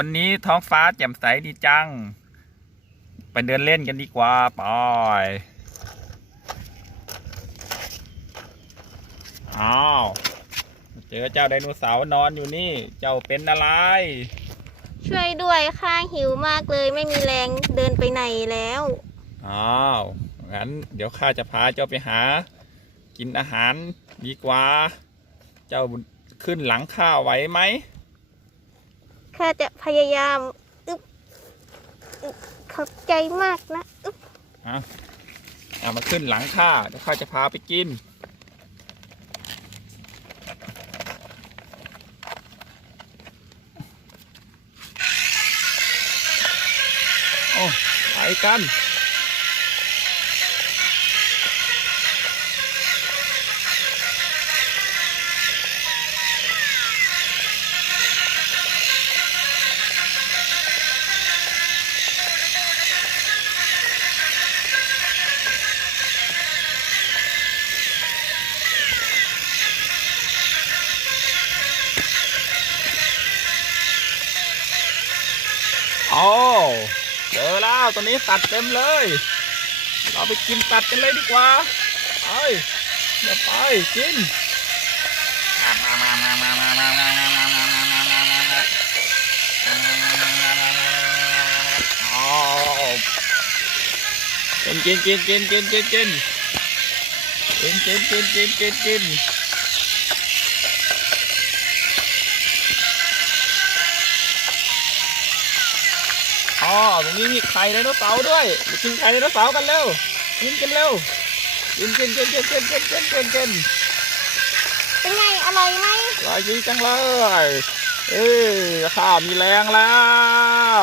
วันนี้ท้องฟ้าแจ่มใสดีจัง ไปเดินเล่นกันดีกว่าไปอ้าวเจอเจ้าไดโนเสาร์นอนอยู่นี่ เจ้าเป็นอะไร ช่วยด้วยข้าหิวมากเลยไม่มีแรงเดินไปไหนแล้ว อ้าว งั้นเดี๋ยวข้าจะพาเจ้าไปหา กินอาหารดีกว่า เจ้าขึ้นหลังข้าไหวไหม ข้าจะพยายามอึ๊บอึ๊บขอบใจมากนะอึ๊บเอามาขึ้นหลังข้าเดี๋ยวข้าจะพาไปกิน โอ้ไปกัน โอ้เจอแล้วตัวนี้ตัดเต็มเลย เราไปกินตัดกันเลยดีกว่า ไปเดี๋ยวไปกินอ๋อกินกินกินกินกินกินกินกินกินกินกินกิน อ๋อตรงนี้มีไข่ไดโนเสาร์ด้วยมากินไข่ไดโนเสาร์กันเร็วกินกันเร็วกินกินกินกินกินกินกินกินกินเป็นไงอร่อยไหมอร่อยจริงจังเลยเอ้ยข้ามีแรงแล้ว